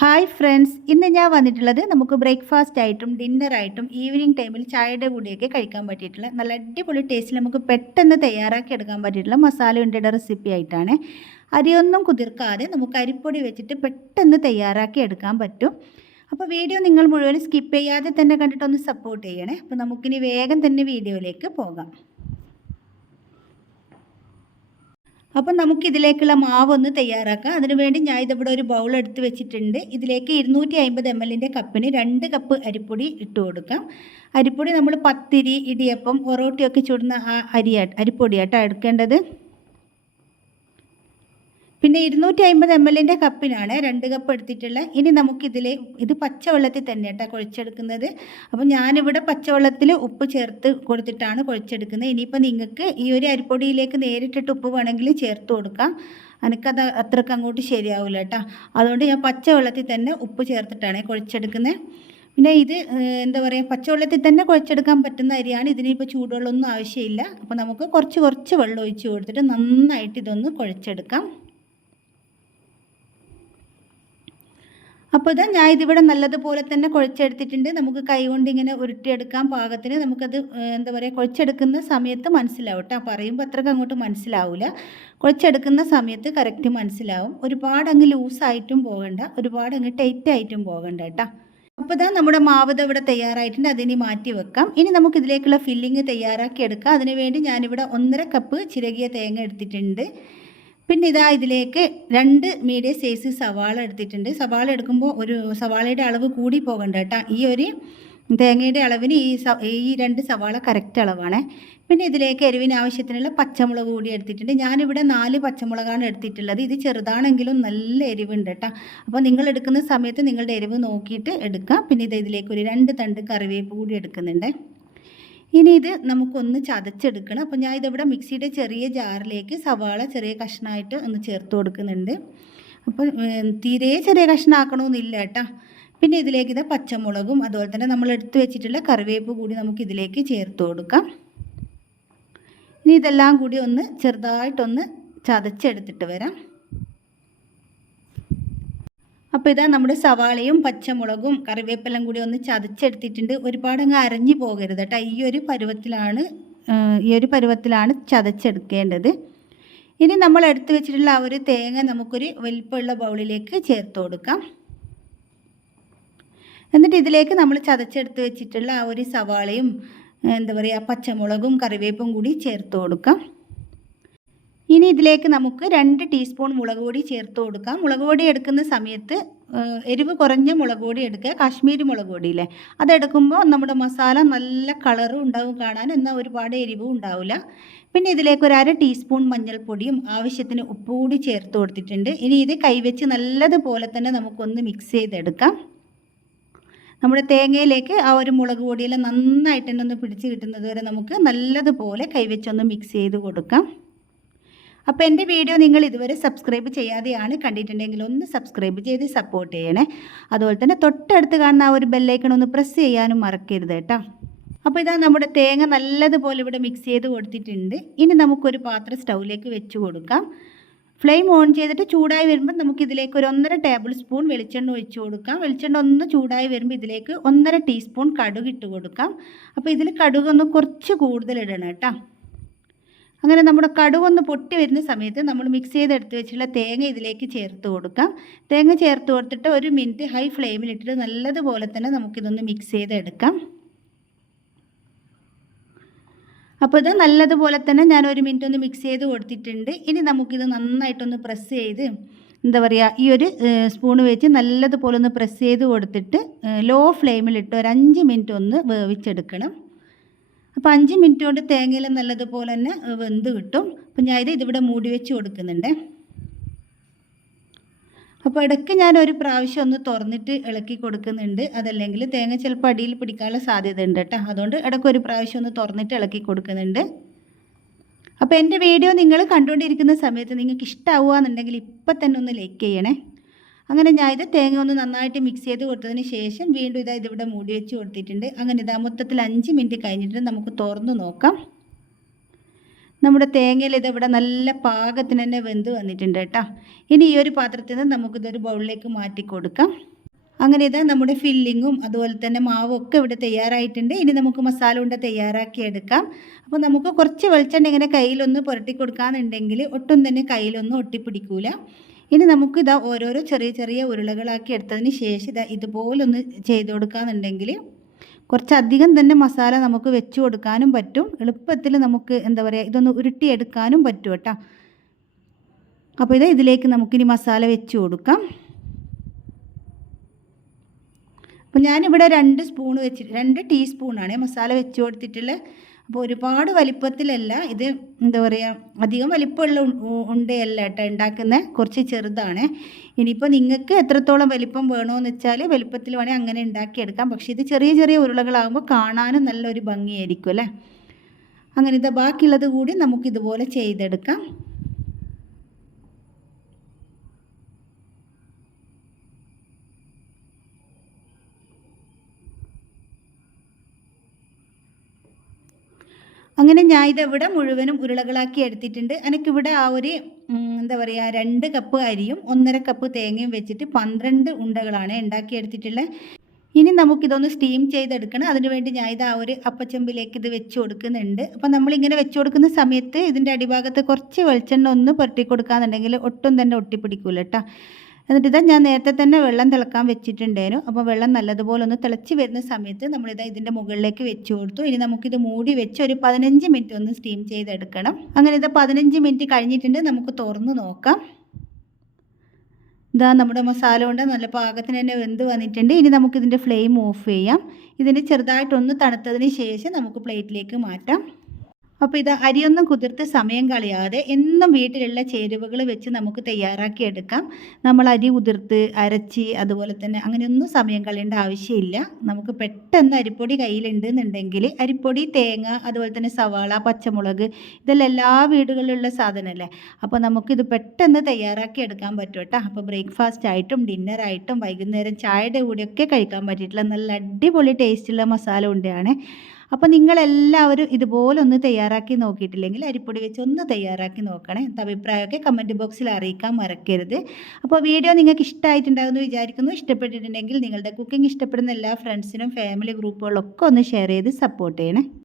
Hi friends ഇന്ന് ഞാൻ വന്നിട്ടുള്ളത് നമുക്ക് ബ്രേക്ക്ഫാസ്റ്റ് ആയിട്ടും ഡിന്നറായിട്ടും ഈവനിങ് ടൈമിൽ ചായയുടെ കൂടിയൊക്കെ കഴിക്കാൻ പറ്റിയിട്ടുള്ള നല്ല അടിപൊളി ടേസ്റ്റിൽ നമുക്ക് പെട്ടെന്ന് തയ്യാറാക്കി എടുക്കാൻ പറ്റിയിട്ടുള്ള മസാല ഉണ്ടയുടെ റെസിപ്പി ആയിട്ടാണ്. അരിയൊന്നും കുതിർക്കാതെ നമുക്ക് അരിപ്പൊടി വെച്ചിട്ട് പെട്ടെന്ന് തയ്യാറാക്കി എടുക്കാൻ പറ്റും. അപ്പോൾ വീഡിയോ നിങ്ങൾ മുഴുവൻ സ്കിപ്പ് ചെയ്യാതെ തന്നെ കണ്ടിട്ടൊന്ന് സപ്പോർട്ട് ചെയ്യണേ. അപ്പോൾ നമുക്കിനി വേഗം തന്നെ വീഡിയോയിലേക്ക് പോകാം. അപ്പം നമുക്കിതിലേക്കുള്ള മാവ് ഒന്ന് തയ്യാറാക്കാം. അതിനുവേണ്ടി ഞാൻ ഇതിവിടെ ഒരു ബൗൾ എടുത്ത് വെച്ചിട്ടുണ്ട്. ഇതിലേക്ക് ഇരുന്നൂറ്റി അമ്പത് എം എല്ലിന്റെ കപ്പിന് രണ്ട് കപ്പ് അരിപ്പൊടി ഇട്ട് കൊടുക്കാം. അരിപ്പൊടി നമ്മൾ പത്തിരി ഇടിയപ്പം ഒറോട്ടിയൊക്കെ ചുടുന്ന ആ അരിയാ അരിപ്പൊടിയാട്ടോ എടുക്കേണ്ടത്. പിന്നെ ഇരുന്നൂറ്റി അമ്പത് എം എല്ലിന്റെ കപ്പിനാണ് രണ്ട് കപ്പ് എടുത്തിട്ടുള്ളത് ഇനി നമുക്കിതിൽ ഇത് പച്ചവെള്ളത്തിൽ തന്നെ കേട്ടോ കുഴച്ചെടുക്കുന്നത്. അപ്പോൾ ഞാനിവിടെ പച്ചവെള്ളത്തിൽ ഉപ്പ് ചേർത്ത് കൊടുത്തിട്ടാണ് കുഴച്ചെടുക്കുന്നത്. ഇനിയിപ്പോൾ നിങ്ങൾക്ക് ഈ ഒരു അരിപ്പൊടിയിലേക്ക് നേരിട്ടിട്ട് ഉപ്പ് വേണമെങ്കിൽ ചേർത്ത് കൊടുക്കാം. എനിക്കത് അത്രയ്ക്ക് അങ്ങോട്ട് ശരിയാവില്ല കേട്ടോ അതുകൊണ്ട് ഞാൻ പച്ചവെള്ളത്തിൽ തന്നെ ഉപ്പ് ചേർത്തിട്ടാണ് കുഴച്ചെടുക്കുന്നത്. പിന്നെ ഇത് എന്താ പറയുക പച്ചവെള്ളത്തിൽ തന്നെ കുഴച്ചെടുക്കാൻ പറ്റുന്ന അരിയാണ്. ഇതിനിപ്പോൾ ചൂടുവെള്ളമൊന്നും ആവശ്യമില്ല. അപ്പോൾ നമുക്ക് കുറച്ച് കുറച്ച് വെള്ളം ഒഴിച്ച് കൊടുത്തിട്ട് നന്നായിട്ട് ഇതൊന്ന് കുഴച്ചെടുക്കാം. അപ്പോൾ ഇതാ ഞാൻ ഇതിവിടെ നല്ലതുപോലെ തന്നെ കുഴച്ചെടുത്തിട്ടുണ്ട്. നമുക്ക് കൈ കൊണ്ട് ഇങ്ങനെ ഉരുട്ടിയെടുക്കാൻ പാകത്തിന്. നമുക്കത് എന്താ പറയുക കുഴച്ചെടുക്കുന്ന സമയത്ത് മനസ്സിലാവും കേട്ടോ പറയുമ്പോൾ അത്രയ്ക്ക് അങ്ങോട്ട് മനസ്സിലാവില്ല കുഴച്ചെടുക്കുന്ന സമയത്ത് കറക്റ്റ് മനസ്സിലാവും. ഒരുപാട് അങ്ങ് ലൂസായിട്ടും പോകണ്ട. ഒരുപാട് അങ്ങ് ടൈറ്റ് ആയിട്ടും പോകണ്ട കേട്ടോ അപ്പോൾ ഇതാ നമ്മുടെ മാവ് ഇവിടെ തയ്യാറായിട്ടുണ്ട്. അതിനി മാറ്റി വെക്കാം. ഇനി നമുക്ക് ഇതിലേക്കുള്ള ഫില്ലിങ് തയ്യാറാക്കി എടുക്കാം അതിനുവേണ്ടി ഞാനിവിടെ ഒന്നര കപ്പ് ചിരകിയ തേങ്ങ എടുത്തിട്ടുണ്ട്. പിന്നെ ഇതാ ഇതിലേക്ക് രണ്ട് മീഡിയം സൈസ് സവാള എടുത്തിട്ടുണ്ട്. സവാള എടുക്കുമ്പോൾ ഒരു സവാളയുടെ അളവ് കൂടി പോകണ്ട കേട്ടോ. ഈ ഒരു തേങ്ങയുടെ അളവിന് ഈ സ ഈ രണ്ട് സവാള കറക്റ്റ് അളവാണ്. പിന്നെ ഇതിലേക്ക് എരിവിന് ആവശ്യത്തിനുള്ള പച്ചമുളക് കൂടി എടുത്തിട്ടുണ്ട്. ഞാനിവിടെ നാല് പച്ചമുളകാണ് എടുത്തിട്ടുള്ളത്. ഇത് ചെറുതാണെങ്കിലും നല്ല എരിവുണ്ട് കേട്ടോ. അപ്പോൾ നിങ്ങൾ എടുക്കുന്ന സമയത്ത് നിങ്ങളുടെ എരിവ് നോക്കിയിട്ട് എടുക്കാം. പിന്നെ ഇത് ഇതിലേക്ക് ഒരു രണ്ട് തണ്ട് കറിവേപ്പ് കൂടി എടുക്കുന്നുണ്ട്. ഇനി ഇത് നമുക്കൊന്ന് ചതച്ചെടുക്കണം. അപ്പോൾ ഞാൻ ഇതിവിടെ മിക്സിയുടെ ചെറിയ ജാറിലേക്ക് സവാള ചെറിയ കഷ്ണമായിട്ട് ഒന്ന് ചേർത്ത് കൊടുക്കുന്നുണ്ട്. അപ്പോൾ തീരെ ചെറിയ കഷ്ണമാക്കണമെന്നില്ല കേട്ടോ. പിന്നെ ഇതിലേക്ക് ഇത് പച്ചമുളകും അതുപോലെ തന്നെ നമ്മൾ എടുത്തു വെച്ചിട്ടുള്ള കറിവേപ്പ് കൂടി നമുക്ക് ഇതിലേക്ക് ചേർത്ത് കൊടുക്കാം. ഇനി ഇതെല്ലാം കൂടി ഒന്ന് ചെറുതായിട്ടൊന്ന് ചതച്ചെടുത്തിട്ട് വരാം. അപ്പോൾ ഇതാ നമ്മുടെ സവാളയും പച്ചമുളകും കറിവേപ്പിലും കൂടി ഒന്ന് ചതച്ചെടുത്തിട്ടുണ്ട്. ഒരുപാട് അങ്ങ് അരഞ്ഞു പോകരുത് കേട്ടോ. ഈ ഒരു പരുവത്തിലാണ് ഈ ഒരു പരുവത്തിലാണ് ചതച്ചെടുക്കേണ്ടത്. ഇനി നമ്മൾ എടുത്തു വെച്ചിട്ടുള്ള ആ ഒരു തേങ്ങ നമുക്കൊരു വലിപ്പമുള്ള ബൗളിലേക്ക് ചേർത്ത് കൊടുക്കാം. എന്നിട്ട് ഇതിലേക്ക് നമ്മൾ ചതച്ചെടുത്ത് വെച്ചിട്ടുള്ള ആ ഒരു സവാളയും എന്താ പറയുക പച്ചമുളകും കറിവേപ്പും കൂടി ചേർത്ത് കൊടുക്കാം. ഇനി ഇതിലേക്ക് നമുക്ക് രണ്ട് ടീസ്പൂൺ മുളക് പൊടി ചേർത്ത് കൊടുക്കാം. മുളക് പൊടി എടുക്കുന്ന സമയത്ത് എരിവ് കുറഞ്ഞ മുളക് പൊടി എടുക്കുക. കാശ്മീരി മുളക് പൊടിയില്ലേ അതെടുക്കുമ്പോൾ നമ്മുടെ മസാല നല്ല കളറും ഉണ്ടാവും കാണാൻ. എന്നാൽ ഒരുപാട് എരിവും ഉണ്ടാവില്ല. പിന്നെ ഇതിലേക്ക് ഒരു അര ടീസ്പൂൺ മഞ്ഞൾപ്പൊടിയും ആവശ്യത്തിന് ഉപ്പ് കൂടി ചേർത്ത് കൊടുത്തിട്ടുണ്ട്. ഇനി ഇത് കൈവച്ച് നല്ലതുപോലെ തന്നെ നമുക്കൊന്ന് മിക്സ് ചെയ്തെടുക്കാം. നമ്മുടെ തേങ്ങയിലേക്ക് ആ ഒരു മുളക് പൊടിയെല്ലാം നന്നായിട്ട് തന്നെ ഒന്ന് പിടിച്ച് കിട്ടുന്നത് വരെ നമുക്ക് നല്ലതുപോലെ കൈവച്ചൊന്ന് മിക്സ് ചെയ്ത് കൊടുക്കാം. അപ്പോൾ എന്റെ വീഡിയോ നിങ്ങൾ ഇതുവരെ സബ്സ്ക്രൈബ് ചെയ്യാതെയാണ് കണ്ടിട്ടുണ്ടെങ്കിൽ ഒന്ന് സബ്സ്ക്രൈബ് ചെയ്ത് സപ്പോർട്ട് ചെയ്യണേ. അതുപോലെ തന്നെ തൊട്ടടുത്ത് കാണുന്ന ആ ഒരു ബെല്ലൈക്കൺ ഒന്ന് പ്രസ് ചെയ്യാനും മറക്കരുത് കേട്ടോ. അപ്പോൾ ഇതാ നമ്മുടെ തേങ്ങ നല്ലതുപോലെ ഇവിടെ മിക്സ് ചെയ്ത് കൊടുത്തിട്ടുണ്ട്. ഇനി നമുക്കൊരു പാത്രം സ്റ്റൗവിലേക്ക് വെച്ച് കൊടുക്കാം. ഫ്ലെയിം ഓൺ ചെയ്തിട്ട് ചൂടായി വരുമ്പോൾ നമുക്ക് ഇതിലേക്ക് ഒരു ഒന്നര ടേബിൾ സ്പൂൺ വെളിച്ചെണ്ണ ഒഴിച്ച് കൊടുക്കാം. വെളിച്ചെണ്ണ ഒന്ന് ചൂടായി വരുമ്പോൾ ഇതിലേക്ക് ഒന്നര ടീസ്പൂൺ കടുക് ഇട്ട് കൊടുക്കാം. അപ്പോൾ ഇതിൽ കടുക് ഒന്ന് കുറച്ച് കൂടുതൽ ഇടണം കേട്ടോ. അങ്ങനെ നമ്മുടെ കടുവൊന്ന് പൊട്ടി വരുന്ന സമയത്ത് നമ്മൾ മിക്സ് ചെയ്തെടുത്ത് വെച്ചിട്ടുള്ള തേങ്ങ ഇതിലേക്ക് ചേർത്ത് കൊടുക്കാം. തേങ്ങ ചേർത്ത് കൊടുത്തിട്ട് ഒരു മിനിറ്റ് ഹൈ ഫ്ലെയിമിലിട്ടിട്ട് നല്ലതുപോലെ തന്നെ നമുക്കിതൊന്ന് മിക്സ് ചെയ്തെടുക്കാം. അപ്പോൾ ഇത് നല്ലതുപോലെ തന്നെ ഞാൻ ഒരു മിനിറ്റ് ഒന്ന് മിക്സ് ചെയ്ത് കൊടുത്തിട്ടുണ്ട്. ഇനി നമുക്കിത് നന്നായിട്ടൊന്ന് പ്രസ് ചെയ്ത് എന്താ പറയുക ഈ ഒരു സ്പൂൺ വെച്ച് നല്ലതുപോലെ ഒന്ന് പ്രസ് ചെയ്ത് കൊടുത്തിട്ട് ലോ ഫ്ലെയിമിലിട്ട് ഒരു അഞ്ച് മിനിറ്റ് ഒന്ന് വേവിച്ചെടുക്കണം. അപ്പോൾ അഞ്ച് മിനിറ്റ് കൊണ്ട് തേങ്ങയിൽ നല്ലതുപോലെ തന്നെ വെന്ത് കിട്ടും. അപ്പം ഞാൻ ഇത് ഇതിവിടെ മൂടി വെച്ച് കൊടുക്കുന്നുണ്ട്. അപ്പോൾ ഇടയ്ക്ക് ഞാൻ ഒരു പ്രാവശ്യം ഒന്ന് തുറന്നിട്ട് ഇളക്കി കൊടുക്കുന്നുണ്ട്. അതല്ലെങ്കിൽ തേങ്ങ ചിലപ്പോൾ അടിയിൽ പിടിക്കാനുള്ള സാധ്യത ഉണ്ട് കേട്ടോ. അതുകൊണ്ട് ഇടയ്ക്ക് ഒരു പ്രാവശ്യം ഒന്ന് തുറന്നിട്ട് ഇളക്കി കൊടുക്കുന്നുണ്ട്. അപ്പോൾ എന്റെ വീഡിയോ നിങ്ങൾ കണ്ടുകൊണ്ടിരിക്കുന്ന സമയത്ത് നിങ്ങൾക്ക് ഇഷ്ടമാവുക എന്നുണ്ടെങ്കിൽ ഇപ്പം തന്നെ ഒന്ന് ലൈക്ക് ചെയ്യണേ. അങ്ങനെ ഞാൻ ഇത് തേങ്ങ ഒന്ന് നന്നായിട്ട് മിക്സ് ചെയ്ത് കൊടുത്തതിന് ശേഷം വീണ്ടും ഇതാ ഇതിവിടെ മൂടി വെച്ച് കൊടുത്തിട്ടുണ്ട്. അങ്ങനെ ഇതാ മൊത്തത്തിൽ അഞ്ച് മിനിറ്റ് കഴിഞ്ഞിട്ട് നമുക്ക് തുറന്ന് നോക്കാം. നമ്മുടെ തേങ്ങയിൽ ഇതിവിടെ നല്ല പാകത്തിന് തന്നെ വെന്ത് വന്നിട്ടുണ്ട് കേട്ടോ. ഇനി ഈ ഒരു പാത്രത്തിൽ നിന്ന് നമുക്കിതൊരു ബൗളിലേക്ക് മാറ്റി കൊടുക്കാം. അങ്ങനെ ഇതാ നമ്മുടെ ഫില്ലിങ്ങും അതുപോലെ തന്നെ മാവും ഒക്കെ ഇവിടെ തയ്യാറായിട്ടുണ്ട്. ഇനി നമുക്ക് മസാല ഉണ്ട തയ്യാറാക്കിയെടുക്കാം അപ്പോൾ നമുക്ക് കുറച്ച് വെളിച്ചെണ്ണ ഇങ്ങനെ കയ്യിലൊന്ന് പുരട്ടി കൊടുക്കാന്നുണ്ടെങ്കിൽ ഒട്ടും തന്നെ കയ്യിലൊന്നും ഒട്ടിപ്പിടിക്കൂല. ഇനി നമുക്ക് ഇതാ ഓരോരോ ചെറിയ ചെറിയ ഉരുളകളാക്കി എടുത്തതിന് ശേഷം ഇതാ ഇതുപോലൊന്ന് ചെയ്ത് കൊടുക്കാന്നുണ്ടെങ്കിൽ കുറച്ചധികം തന്നെ മസാല നമുക്ക് വെച്ച് കൊടുക്കാനും പറ്റും. എളുപ്പത്തിൽ നമുക്ക് എന്താ പറയുക ഇതൊന്ന് ഉരുട്ടിയെടുക്കാനും പറ്റും കേട്ടോ. അപ്പോൾ ഇത് ഇതിലേക്ക് നമുക്കിനി മസാല വെച്ച് കൊടുക്കാം. അപ്പോൾ ഞാനിവിടെ രണ്ട് സ്പൂൺ വെച്ചിട്ട് രണ്ട് ടീസ്പൂണാണ് മസാല വെച്ച് കൊടുത്തിട്ടുള്ളത്. അപ്പോൾ ഒരുപാട് വലിപ്പത്തിലല്ല ഇത് എന്താ പറയുക അധികം വലിപ്പമുള്ള ഉണ്ടയല്ല കേട്ടോ ഉണ്ടാക്കുന്ന. കുറച്ച് ചെറുതാണ്. ഇനിയിപ്പോൾ നിങ്ങൾക്ക് എത്രത്തോളം വലിപ്പം വേണമെന്ന് വെച്ചാൽ വലിപ്പത്തിൽ വേണമെങ്കിൽ അങ്ങനെ ഉണ്ടാക്കിയെടുക്കാം. പക്ഷേ ഇത് ചെറിയ ചെറിയ ഉരുളകളാകുമ്പോൾ കാണാനും നല്ലൊരു ഭംഗിയായിരിക്കും അല്ലേ? അങ്ങനെ ഇത് ബാക്കിയുള്ളത് കൂടി നമുക്കിതുപോലെ ചെയ്തെടുക്കാം. അങ്ങനെ ഞാൻ ഇതെവിടെ മുഴുവനും ഉരുളകളാക്കി എടുത്തിട്ടുണ്ട്. എനിക്കിവിടെ ആ ഒരു എന്താ പറയുക രണ്ട് കപ്പ് അരിയും ഒന്നര കപ്പ് തേങ്ങയും വെച്ചിട്ട് പന്ത്രണ്ട് ഉണ്ടകളാണ് ഉണ്ടാക്കിയെടുത്തിട്ടുള്ളത് ഇനി നമുക്കിതൊന്ന് സ്റ്റീം ചെയ്തെടുക്കണം. അതിനുവേണ്ടി ഞാൻ ഇത് ആ ഒരു അപ്പച്ചമ്പിലേക്ക് ഇത് വെച്ച് കൊടുക്കുന്നുണ്ട്. അപ്പോൾ നമ്മളിങ്ങനെ വെച്ച് കൊടുക്കുന്ന സമയത്ത് ഇതിന്റെ അടിഭാഗത്ത് കുറച്ച് വെളിച്ചെണ്ണ ഒന്ന് പുരട്ടി കൊടുക്കാന്നുണ്ടെങ്കിൽ ഒട്ടും തന്നെ ഒട്ടിപ്പിടിക്കൂല കേട്ടോ എന്നിട്ട് ഇതാ ഞാൻ നേരത്തെ തന്നെ വെള്ളം തിളക്കാൻ വെച്ചിട്ടുണ്ടായിരുന്നു. അപ്പോൾ വെള്ളം നല്ലതുപോലെ ഒന്ന് തിളച്ച് വരുന്ന സമയത്ത് നമ്മളിതാ ഇതിന്റെ മുകളിലേക്ക് വെച്ച് കൊടുത്തു. ഇനി നമുക്കിത് മൂടി വെച്ച് ഒരു പതിനഞ്ച് മിനിറ്റ് ഒന്ന് സ്റ്റീം ചെയ്തെടുക്കണം. അങ്ങനെ ഇതാ പതിനഞ്ച് മിനിറ്റ് കഴിഞ്ഞിട്ടുണ്ട്. നമുക്ക് തുറന്ന് നോക്കാം. ഇതാ നമ്മുടെ മസാല കൊണ്ട് നല്ല പാകത്തിന് തന്നെ വെന്ത് വന്നിട്ടുണ്ട്. ഇനി നമുക്കിതിന്റെ ഫ്ലെയിം ഓഫ് ചെയ്യാം. ഇതിന് ചെറുതായിട്ടൊന്ന് തണുത്തതിന് ശേഷം നമുക്ക് പ്ലേറ്റിലേക്ക് മാറ്റാം. അപ്പോൾ ഇത് അരിയൊന്നും കുതിർത്ത് സമയം കളയാതെ എന്നും വീട്ടിലുള്ള ചേരുവകൾ വെച്ച് നമുക്ക് തയ്യാറാക്കി എടുക്കാം. നമ്മൾ അരി കുതിർത്ത് അരച്ച് അതുപോലെ തന്നെ അങ്ങനെയൊന്നും സമയം കളയേണ്ട ആവശ്യമില്ല. നമുക്ക് പെട്ടെന്ന് അരിപ്പൊടി കയ്യിലുണ്ടെന്നുണ്ടെങ്കിൽ അരിപ്പൊടി തേങ്ങ അതുപോലെ തന്നെ സവാള പച്ചമുളക് ഇതെല്ലാം എല്ലാ വീടുകളിലുള്ള സാധനമല്ലേ? അപ്പോൾ നമുക്കിത് പെട്ടെന്ന് തയ്യാറാക്കി എടുക്കാൻ പറ്റും കേട്ടോ. അപ്പോൾ ബ്രേക്ക്ഫാസ്റ്റ് ആയിട്ടും ഡിന്നറായിട്ടും വൈകുന്നേരം ചായയുടെ കൂടെയൊക്കെ കഴിക്കാൻ പറ്റിയിട്ടുള്ള നല്ല അടിപൊളി ടേസ്റ്റുള്ള മസാല ഉണ്ടയാണ് അപ്പോൾ നിങ്ങളെല്ലാവരും ഇതുപോലെ ഒന്ന് തയ്യാറാക്കി നോക്കിയിട്ടില്ലെങ്കിൽ അരിപ്പൊടി വെച്ച് ഒന്ന് തയ്യാറാക്കി നോക്കണേ. എന്താ അഭിപ്രായമൊക്കെ കമന്റ് ബോക്സിൽ അറിയിക്കാൻ മറക്കരുത്. അപ്പോൾ വീഡിയോ നിങ്ങൾക്ക് ഇഷ്ടമായിട്ടുണ്ടാകുമെന്ന് വിചാരിക്കുന്നു. ഇഷ്ടപ്പെട്ടിട്ടുണ്ടെങ്കിൽ നിങ്ങളുടെ കുക്കിംഗ് ഇഷ്ടപ്പെടുന്ന എല്ലാ ഫ്രണ്ട്സിനും ഫാമിലി ഗ്രൂപ്പുകളൊക്കെ ഒന്ന് ഷെയർ ചെയ്ത് സപ്പോർട്ട് ചെയ്യണേ.